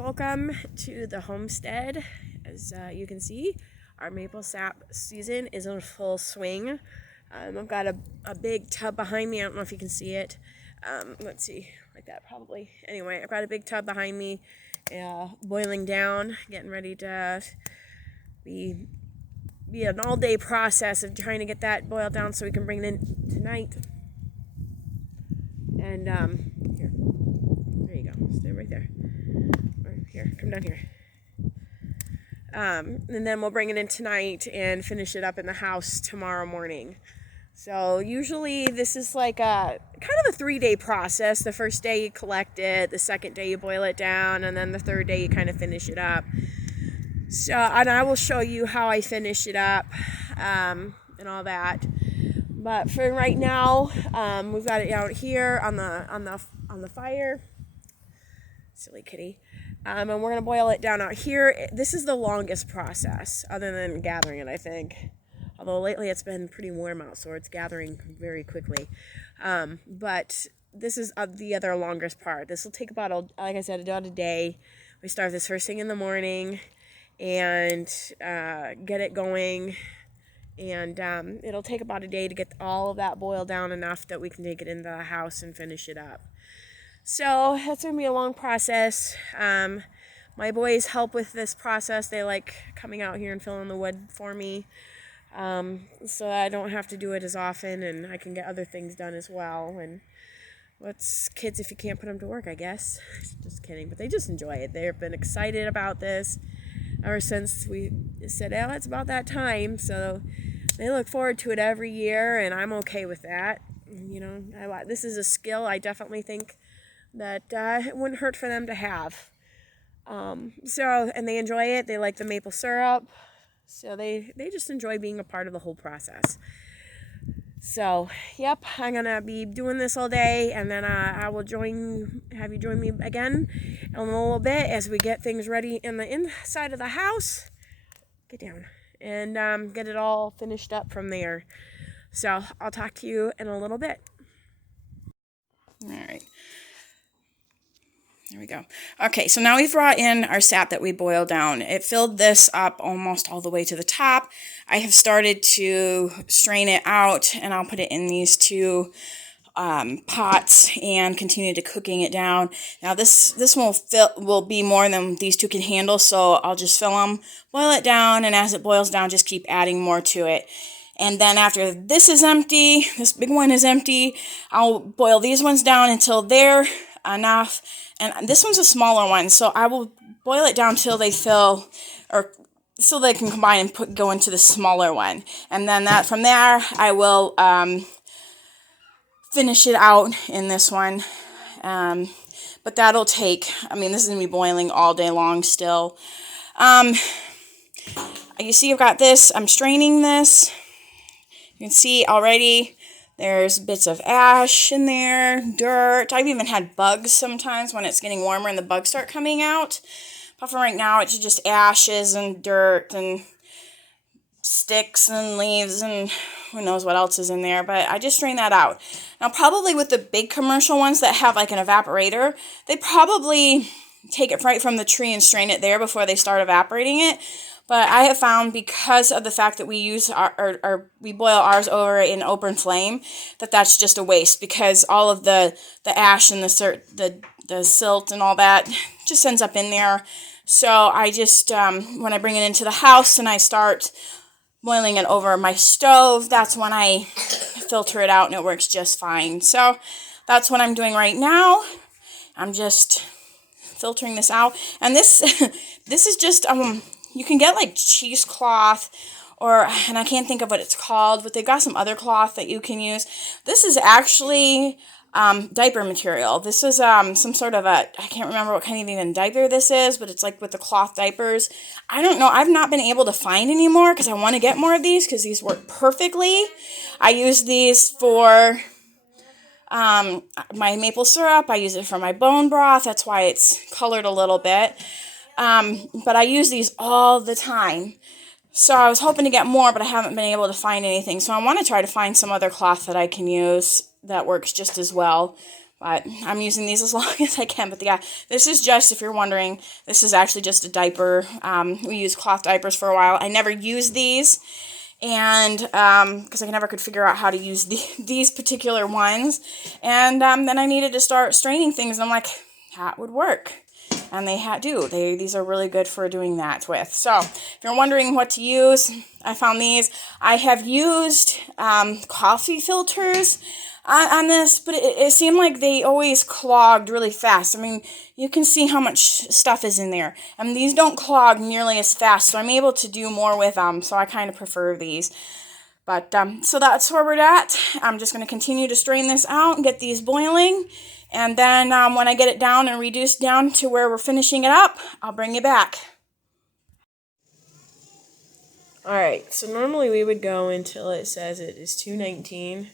welcome to the homestead. As you can see, our maple sap season is in full swing. I've got a big tub behind me. I don't know if you can see it. Let's see, like that probably. Anyway, I've got a big tub behind me, boiling down, getting ready to be an all-day process of trying to get that boiled down so we can bring it in tonight. And here, there you go. Stay right there. Here, come down here. And then we'll bring it in tonight and finish it up in the house tomorrow morning. So usually this is like a kind of a 3-day process. The first day you collect it, the second day you boil it down, and then the third day you kind of finish it up. So, and I will show you how I finish it up and all that. But for right now, we've got it out here on the fire. Silly kitty. And we're gonna boil it down out here. This is the longest process, other than gathering it, I think. Although lately it's been pretty warm out, so it's gathering very quickly. But this is the other longest part. This will take about, like I said, about a day. We start this first thing in the morning and get it going. And it'll take about a day to get all of that boiled down enough that we can take it into the house and finish it up. So that's going to be a long process. My boys help with this process. They like coming out here and filling the wood for me. So I don't have to do it as often, and I can get other things done as well. And what's kids if you can't put them to work, I guess. Just kidding. But they just enjoy it. They've been excited about this ever since we said, oh, it's about that time. So they look forward to it every year, and I'm okay with that. You know, this is a skill I definitely think that it wouldn't hurt for them to have. And they enjoy it. They like the maple syrup. So they just enjoy being a part of the whole process. So, yep, I'm going to be doing this all day, and then I will have you join me again in a little bit as we get things ready in the inside of the house. Get down. And get it all finished up from there. So, I'll talk to you in a little bit. All right. There we go. Okay, so now we've brought in our sap that we boiled down. It filled this up almost all the way to the top. I have started to strain it out, and I'll put it in these two pots and continue to cooking it down. Now this will be more than these two can handle, so I'll just fill them, boil it down, and as it boils down, just keep adding more to it. And then after this is empty, this big one is empty, I'll boil these ones down until they're enough. And this one's a smaller one, so I will boil it down till they fill, or so they can combine and go into the smaller one. And then from there, I will finish it out in this one. But that'll take, this is going to be boiling all day long still. You see I've got this, I'm straining this. You can see already there's bits of ash in there, dirt. I've even had bugs sometimes when it's getting warmer and the bugs start coming out. But for right now, it's just ashes and dirt and sticks and leaves and who knows what else is in there. But I just strain that out. Now, probably with the big commercial ones that have like an evaporator, they probably take it right from the tree and strain it there before they start evaporating it. But I have found, because of the fact that we use we boil ours over in open flame, that's just a waste, because all of the ash and the silt and all that just ends up in there. So I just, when I bring it into the house and I start boiling it over my stove, that's when I filter it out and it works just fine. So that's what I'm doing right now. I'm just filtering this out. And this is just, you can get like cheesecloth, and I can't think of what it's called, but they've got some other cloth that you can use. This is actually diaper material. This is some sort of I can't remember what kind of even diaper this is, but it's like with the cloth diapers. I don't know. I've not been able to find any more because I want to get more of these because these work perfectly. I use these for my maple syrup. I use it for my bone broth. That's why it's colored a little bit. But I use these all the time. So I was hoping to get more, but I haven't been able to find anything. So I want to try to find some other cloth that I can use that works just as well. But I'm using these as long as I can. But yeah, this is just, if you're wondering, this is actually just a diaper. We used cloth diapers for a while. I never used these, and because I never could figure out how to use these particular ones. And then I needed to start straining things, and I'm like, that would work. And they do. These are really good for doing that with. So if you're wondering what to use, I found these. I have used coffee filters on this, but it seemed like they always clogged really fast. I mean, you can see how much stuff is in there. And these don't clog nearly as fast, so I'm able to do more with them. So I kind of prefer these. But so that's where we're at. I'm just going to continue to strain this out and get these boiling. And then when I get it down and reduced down to where we're finishing it up, I'll bring you back. Alright, so normally we would go until it says it is 219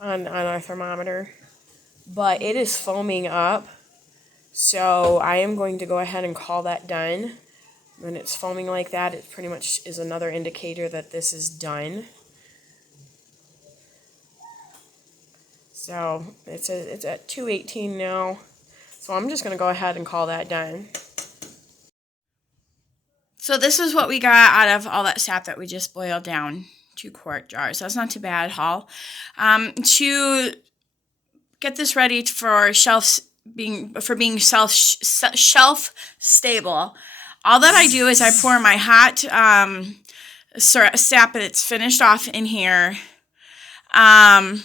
on our thermometer, but it is foaming up, so I am going to go ahead and call that done. When it's foaming like that, it pretty much is another indicator that this is done. So it's at 218 now, so I'm just going to go ahead and call that done. So this is what we got out of all that sap that we just boiled down. 2-quart jars. That's not too bad at all. To get this ready for being shelf stable, all that I do is I pour my hot sap that's finished off in here, and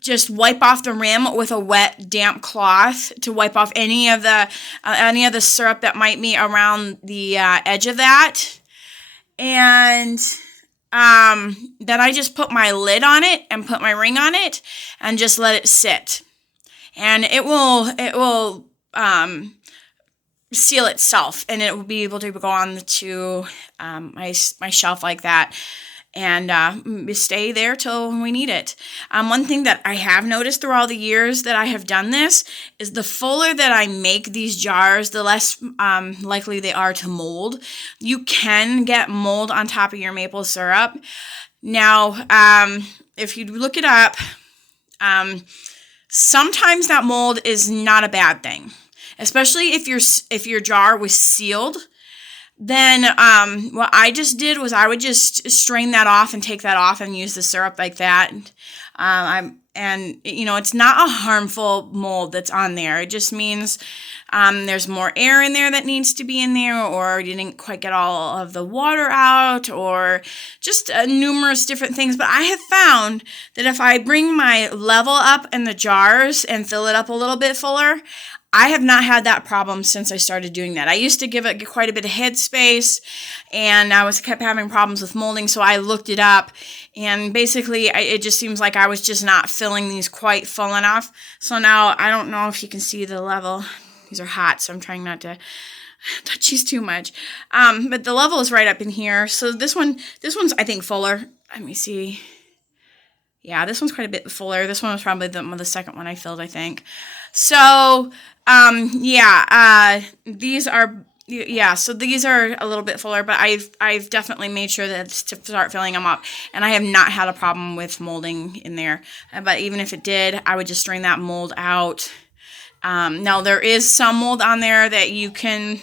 just wipe off the rim with a wet, damp cloth to wipe off any of the syrup that might be around the edge of that. And then I just put my lid on it and put my ring on it and just let it sit. And it will seal itself, and it will be able to go on to my shelf like that. And stay there till we need it. One thing that I have noticed through all the years that I have done this is the fuller that I make these jars, the less likely they are to mold. You can get mold on top of your maple syrup. Now, if you look it up, sometimes that mold is not a bad thing, especially if your jar was sealed. Then what I just did was I would just strain that off and take that off and use the syrup like that. And you know, it's not a harmful mold that's on there. It just means there's more air in there that needs to be in there, or you didn't quite get all of the water out, or just numerous different things. But I have found that if I bring my level up in the jars and fill it up a little bit fuller, I have not had that problem since I started doing that. I used to give it quite a bit of head space, and I kept having problems with molding, so I looked it up, and basically it just seems like I was just not filling these quite full enough. So now I don't know if you can see the level. These are hot, so I'm trying not to touch these too much. But the level is right up in here. So this one's I think fuller. Let me see. Yeah, this one's quite a bit fuller. This one was probably the second one I filled, I think. So, these are, so these are a little bit fuller, but I've definitely made sure that to start filling them up, and I have not had a problem with molding in there. But even if it did, I would just strain that mold out. Now there is some mold on there that you can,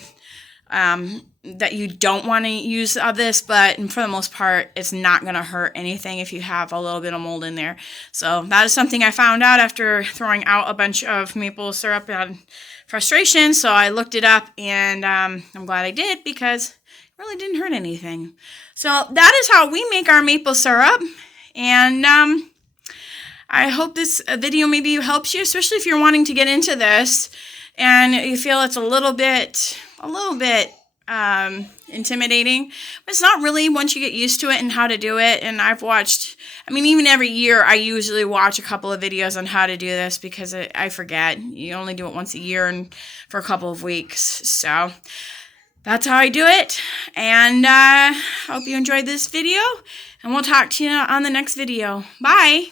that you don't want to use of this, but for the most part, it's not going to hurt anything if you have a little bit of mold in there. So that is something I found out after throwing out a bunch of maple syrup on frustration. So I looked it up, and I'm glad I did, because it really didn't hurt anything. So that is how we make our maple syrup. And I hope this video maybe helps you, especially if you're wanting to get into this and you feel it's a little bit intimidating, but it's not really once you get used to it and how to do it. And I've watched, I mean, even every year I usually watch a couple of videos on how to do this, because I forget. You only do it once a year and for a couple of weeks. So that's how I do it. And hope you enjoyed this video, and we'll talk to you on the next video. Bye.